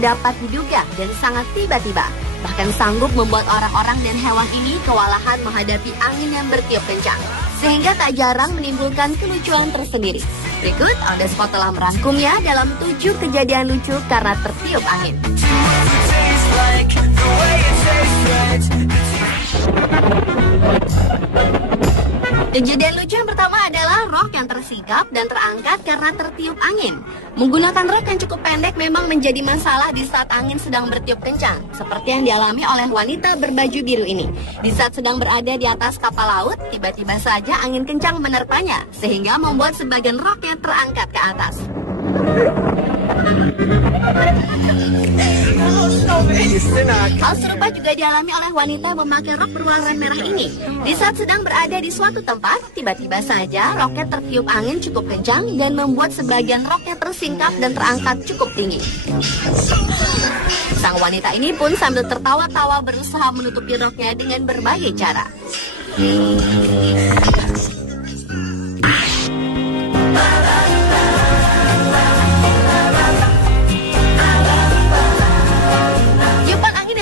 tak dapat diduga dan sangat tiba-tiba. Bahkan sanggup membuat orang-orang dan hewan ini kewalahan menghadapi angin yang bertiup kencang, sehingga tak jarang menimbulkan kelucuan tersendiri. Berikut On The Spot telah merangkumnya dalam 7 kejadian lucu karena tertiup angin. Kejadian lucu yang pertama adalah rok yang tersingkap dan terangkat karena tertiup angin. Menggunakan rok yang cukup pendek memang menjadi masalah di saat angin sedang bertiup kencang, seperti yang dialami oleh wanita berbaju biru ini. Di saat sedang berada di atas kapal laut, tiba-tiba saja angin kencang menerpanya, sehingga membuat sebagian roknya terangkat ke atas. Hal serupa juga dialami oleh wanita yang memakai rok berwarna merah ini. Di saat sedang berada di suatu tempat, tiba-tiba saja roknya tertiup angin cukup kencang dan membuat sebagian roknya tersingkap dan terangkat cukup tinggi. Sang wanita ini pun sambil tertawa-tawa berusaha menutupi roknya dengan berbagai cara.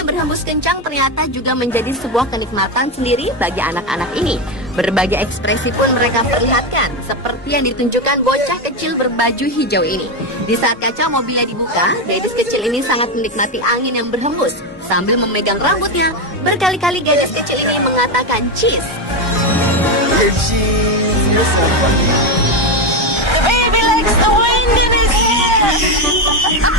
Berhembus kencang ternyata juga menjadi sebuah kenikmatan sendiri bagi anak-anak ini. Berbagai ekspresi pun mereka perlihatkan, seperti yang ditunjukkan bocah kecil berbaju hijau ini. Di saat kaca mobilnya dibuka, gadis kecil ini sangat menikmati angin yang berhembus. Sambil memegang rambutnya, berkali-kali gadis kecil ini mengatakan cheese. Baby likes the wind in his hair.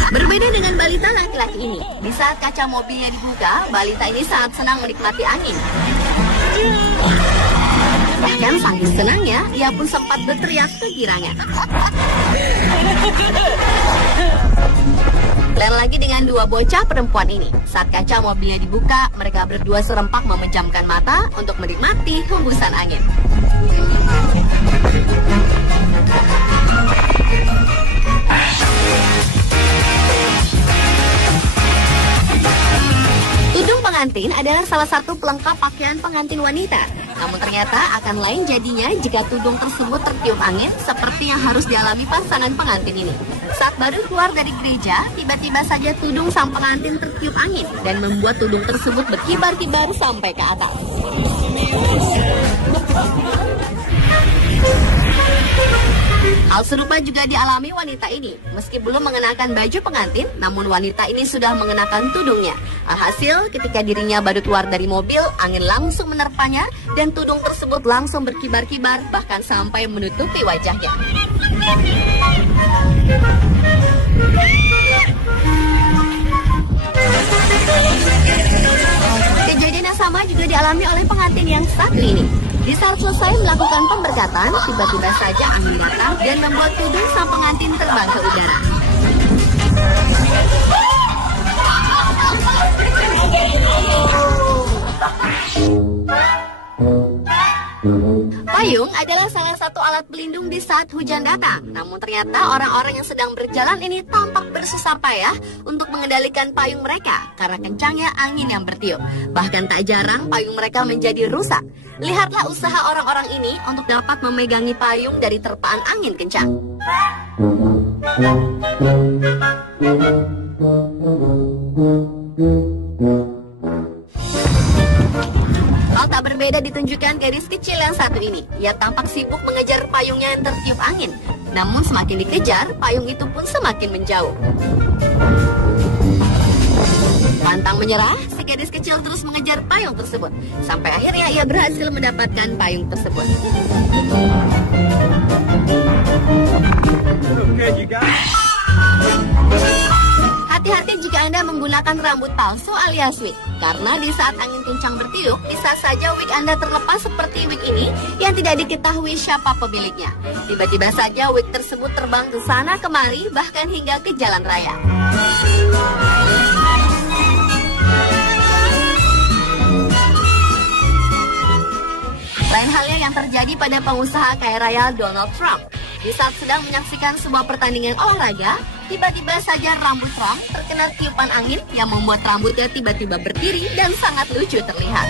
Berbeda dengan balita laki-laki ini, di saat kaca mobilnya dibuka, balita ini sangat senang menikmati angin. Bahkan saking senangnya, ia pun sempat berteriak kegirangan. Lain lagi dengan dua bocah perempuan ini. Saat kaca mobilnya dibuka, mereka berdua serempak memejamkan mata untuk menikmati hembusan angin. Tudung pengantin adalah salah satu pelengkap pakaian pengantin wanita. Namun ternyata akan lain jadinya jika tudung tersebut tertiup angin seperti yang harus dialami pasangan pengantin ini. Saat baru keluar dari gereja, tiba-tiba saja tudung sang pengantin tertiup angin dan membuat tudung tersebut berkibar-kibar sampai ke atas. Hal serupa juga dialami wanita ini. Meski belum mengenakan baju pengantin, namun wanita ini sudah mengenakan tudungnya. Alhasil, ketika dirinya baru keluar dari mobil, angin langsung menerpanya dan tudung tersebut langsung berkibar-kibar bahkan sampai menutupi wajahnya. Kejadian yang sama juga dialami oleh pengantin yang satu ini. Di saat selesai melakukan pemberkatan, tiba-tiba saja angin datang dan membuat tudung sang pengantin terbang ke udara. Payung adalah salah satu alat pelindung di saat hujan datang. Namun ternyata orang-orang yang sedang berjalan ini tampak bersusah payah untuk mengendalikan payung mereka karena kencangnya angin yang bertiup. Bahkan tak jarang payung mereka menjadi rusak. Lihatlah usaha orang-orang ini untuk dapat memegangi payung dari terpaan angin kencang. Hal tak berbeda ditunjukkan gadis kecil yang satu ini. Ia tampak sibuk mengejar payungnya yang tertiup angin. Namun semakin dikejar, payung itu pun semakin menjauh. Pantang menyerah, si gadis kecil terus mengejar payung tersebut. Sampai akhirnya ia berhasil mendapatkan payung tersebut. Hati-hati jika Anda menggunakan rambut palsu alias wig. Karena di saat angin kencang bertiup, bisa saja wig Anda terlepas seperti wig ini yang tidak diketahui siapa pemiliknya. Tiba-tiba saja wig tersebut terbang ke sana kemari, bahkan hingga ke jalan raya. Lain halnya yang terjadi pada pengusaha kaya raya Donald Trump. Di saat sedang menyaksikan sebuah pertandingan olahraga, tiba-tiba saja rambut Trump terkena tiupan angin yang membuat rambutnya tiba-tiba berdiri dan sangat lucu terlihat.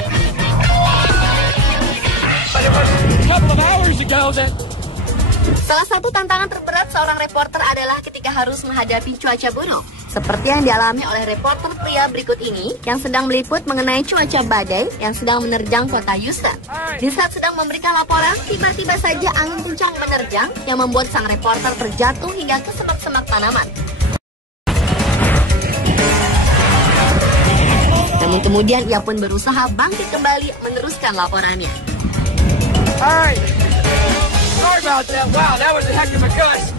Salah satu tantangan terberat seorang reporter adalah ketika harus menghadapi cuaca buruk. Seperti yang dialami oleh reporter pria berikut ini yang sedang meliput mengenai cuaca badai yang sedang menerjang kota Houston. Di saat sedang memberikan laporan, tiba-tiba saja angin kencang menerjang yang membuat sang reporter terjatuh hingga ke semak-semak tanaman. Namun kemudian ia pun berusaha bangkit kembali meneruskan laporannya. Alright. Sorry about that. Wow, that was a heck of a gust.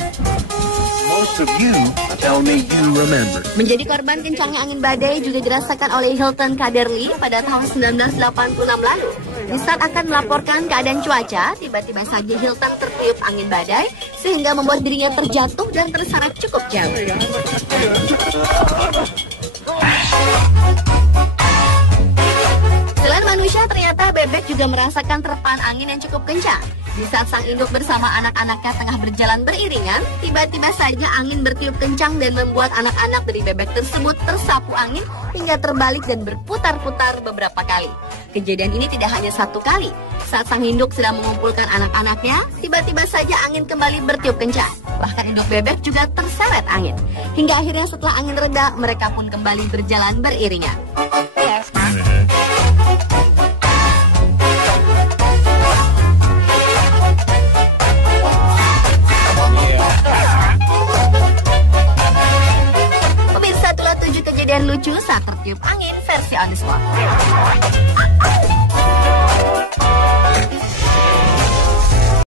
Most of you tell me you remember. Menjadi korban kencangnya angin badai juga dirasakan oleh Hilton Kaderli pada tahun 1986 lalu. Di saat akan melaporkan keadaan cuaca, tiba-tiba saja Hilton tertiup angin badai sehingga membuat dirinya terjatuh dan terseret cukup jauh. Selain manusia, ternyata bebek juga merasakan terpaan angin yang cukup kencang. Di saat sang induk bersama anak-anaknya tengah berjalan beriringan, tiba-tiba saja angin bertiup kencang dan membuat anak-anak dari bebek tersebut tersapu angin hingga terbalik dan berputar-putar beberapa kali. Kejadian ini tidak hanya satu kali. Saat sang induk sedang mengumpulkan anak-anaknya, tiba-tiba saja angin kembali bertiup kencang. Bahkan induk bebek juga terseret angin. Hingga akhirnya setelah angin reda, mereka pun kembali berjalan beriringan. Kejadian lucu saat tertiup angin versi on the spot.